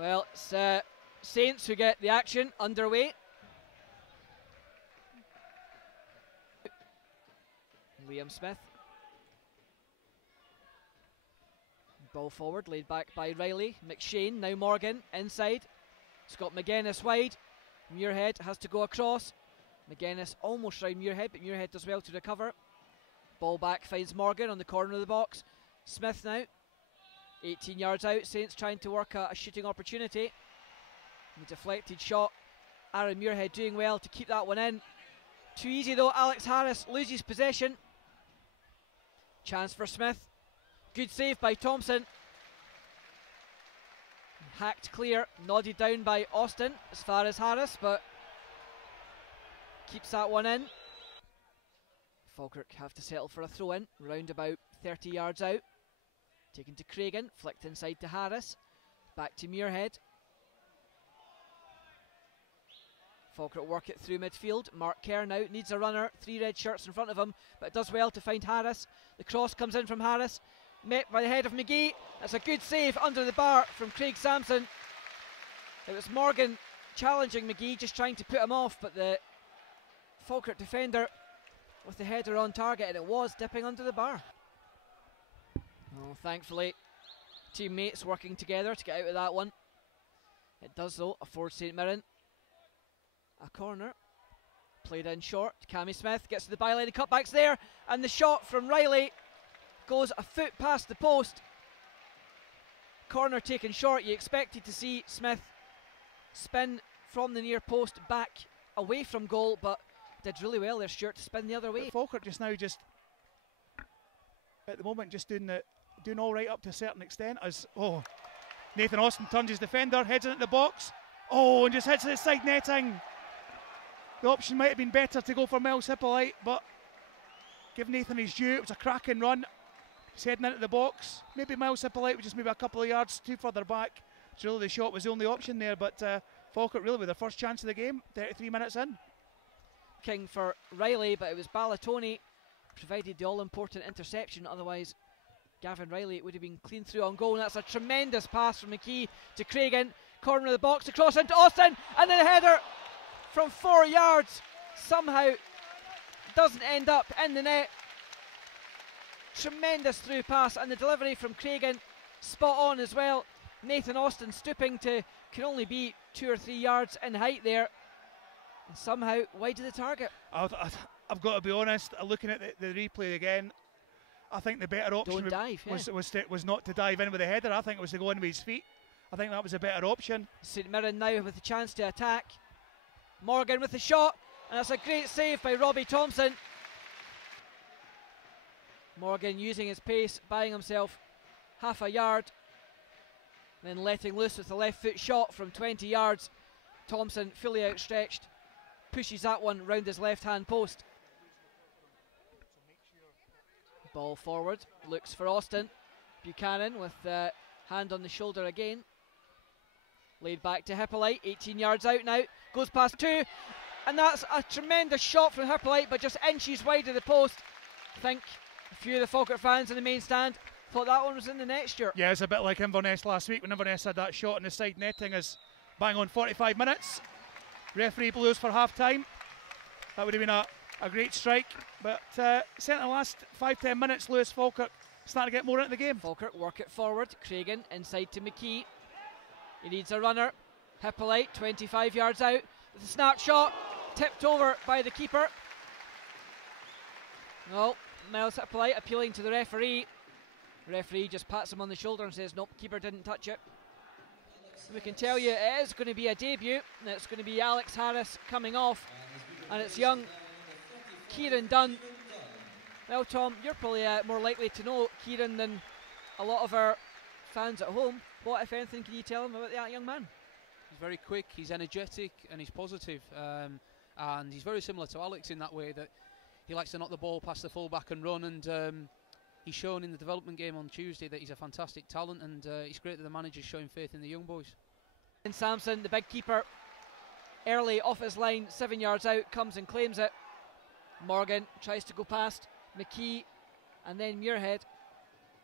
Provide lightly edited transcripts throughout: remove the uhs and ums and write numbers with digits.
Well, it's Saints who get the action underway. Liam Smith. Ball forward, laid back by Riley. McShane, now Morgan, inside. Scott McGuinness wide. Muirhead has to go across. McGuinness almost round Muirhead, but Muirhead does well to recover. Ball back, finds Morgan on the corner of the box. Smith now, 18 yards out. Saints trying to work a shooting opportunity. A deflected shot. Aaron Muirhead doing well to keep that one in. Too easy though, Alex Harris loses possession. Chance for Smith. Good save by Thompson. Hacked clear, nodded down by Austin as far as Harris, but keeps that one in. Falkirk have to settle for a throw in, round about 30 yards out. Taken to Cragen, flicked inside to Harris. Back to Muirhead. Falkirk work it through midfield. Mark Kerr now needs a runner, 3 red shirts in front of him, but does well to find Harris. The cross comes in from Harris, met by the head of McGee. That's a good save under the bar from Craig Sampson. It was Morgan challenging McGee, just trying to put him off, but the Falkirk defender with the header on target, and it was dipping under the bar. Oh, thankfully, teammates working together to get out of that one. It does though, affords St Mirren a corner. Played in short. Cammy Smith gets to the byline, the cutback's there, and the shot from Riley goes a foot past the post. Corner taken short. You expected to see Smith spin from the near post back away from goal, but did really well there, Stuart, to spin the other way. Falkirk just now, just at the moment, just doing all right up to a certain extent. As Nathan Austin turns his defender, heads into the box, and just hits the side netting. The option might have been better to go for Miles Hippolyte, but give Nathan his due. It was a cracking run. He's heading into the box. Maybe Miles Hippolyte was just maybe a couple of yards too further back. So really the shot was the only option there, but Falkirk really with their first chance of the game, 33 minutes in. King for Riley, but it was Balatoni provided the all-important interception. Otherwise, Gavin Riley would have been clean through on goal. And that's a tremendous pass from McKee to Cragen. Corner of the box, across into Austin, and then a header from 4 yards somehow doesn't end up in the net. Tremendous through pass, and the delivery from Cragen spot on as well. Nathan Austin stooping to can only be 2 or 3 yards in height there, and somehow wide of the target. I've got to be honest, looking at the replay again, I think the better option was not to dive in with the header. I think it was to go in with his feet. I think that was a better option. St Mirren now with a chance to attack. Morgan with the shot, and that's a great save by Robbie Thompson. Morgan using his pace, buying himself half a yard, then letting loose with a left foot shot from 20 yards. Thompson, fully outstretched, pushes that one round his left hand post. Ball forward, looks for Austin. Buchanan with the hand on the shoulder again. Laid back to Hippolyte, 18 yards out now, goes past 2, and that's a tremendous shot from Hippolyte, but just inches wide of the post. I think a few of the Falkirk fans in the main stand thought that one was in the net, Stuart. Yeah, it's a bit like Inverness last week when Inverness had that shot in the side netting. As bang on 45 minutes. Referee blows for half time. That would have been a great strike, but certainly the last 5-10 minutes, Lewis Falkirk starting to get more into the game. Falkirk work it forward. Cragen inside to McKee. He needs a runner. Hippolyte 25 yards out with a snapshot, tipped over by the keeper. No, Miles Hippolyte appealing to the referee. The referee just pats him on the shoulder and says, nope, keeper didn't touch it. We can tell you it is going to be a debut, and it's going to be Alex Harris coming off, and it's young Kieran Dunn. Well, Tom, you're probably more likely to know Kieran than a lot of our fans at home. What, if anything, can you tell him about that young man? He's very quick, he's energetic, and he's positive. And he's very similar to Alex in that way, that he likes to knock the ball past the full-back and run, and he's shown in the development game on Tuesday that he's a fantastic talent, and it's great that the manager's showing faith in the young boys. And Sampson, the big keeper, early off his line, 7 yards out, comes and claims it. Morgan tries to go past McKee, and then Muirhead.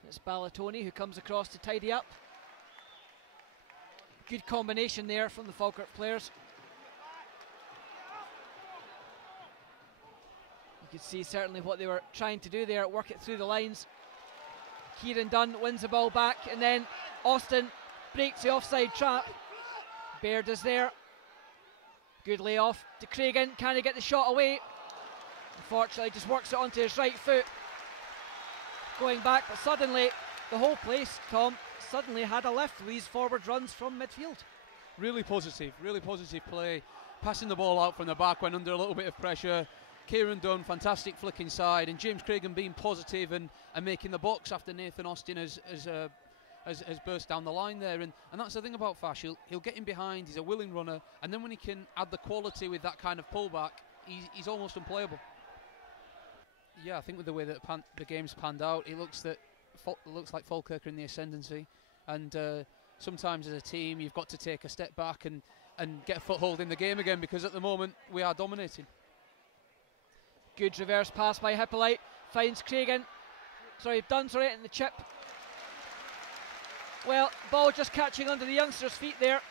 It's Balatoni who comes across to tidy up. Good combination there from the Falkirk players. You could see certainly what they were trying to do there, work it through the lines. Kieran Dunn wins the ball back, and then Austin breaks the offside trap. Baird is there. Good layoff to Craigan. Can he get the shot away? Unfortunately, just works it onto his right foot. Going back, but suddenly the whole place, Tom, suddenly had a lift with these forward runs from midfield. Really positive play. Passing the ball out from the back when under a little bit of pressure. Kieran Dunn, fantastic flick inside, and James Craigan being positive and making the box after Nathan Austin has burst down the line there. And that's the thing about Fash, he'll get in behind, he's a willing runner, and then when he can add the quality with that kind of pullback, he's almost unplayable. Yeah, I think with the way that the game's panned out, it looks like Falkirk are in the ascendancy, and sometimes as a team you've got to take a step back and get a foothold in the game again, because at the moment we are dominating. Good reverse pass by Hippolyte, finds Craigan, Dunn in the chip. Well, ball just catching under the youngster's feet there.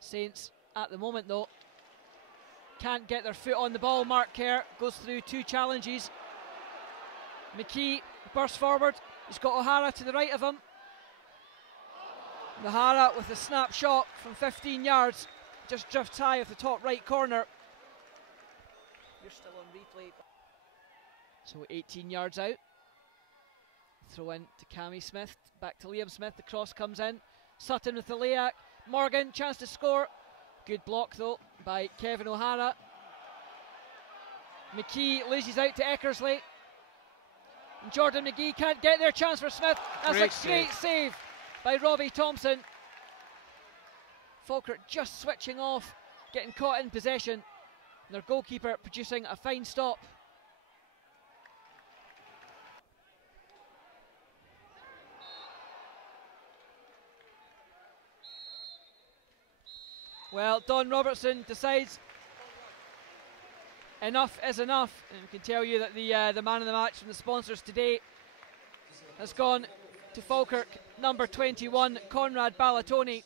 Saints at the moment though can't get their foot on the ball. Mark Kerr goes through 2 challenges. McKee bursts forward, he's got O'Hara to the right of him. O'Hara with a snap shot from 15 yards, just drifts high of the top right corner. You're still on replay. So 18 yards out. Throw in to Cammy Smith, back to Liam Smith, the cross comes in. Sutton with the layout. Morgan, chance to score. Good block though by Kevin O'Hara. McKee loses out to Eckersley. And Jordan McGee can't get there, chance for Smith. That's a great save by Robbie Thompson. Falkirk just switching off, getting caught in possession. And their goalkeeper producing a fine stop. Well, Don Robertson decides enough is enough, and we can tell you that the man of the match from the sponsors today has gone to Falkirk, number 21, Conrad Balatoni.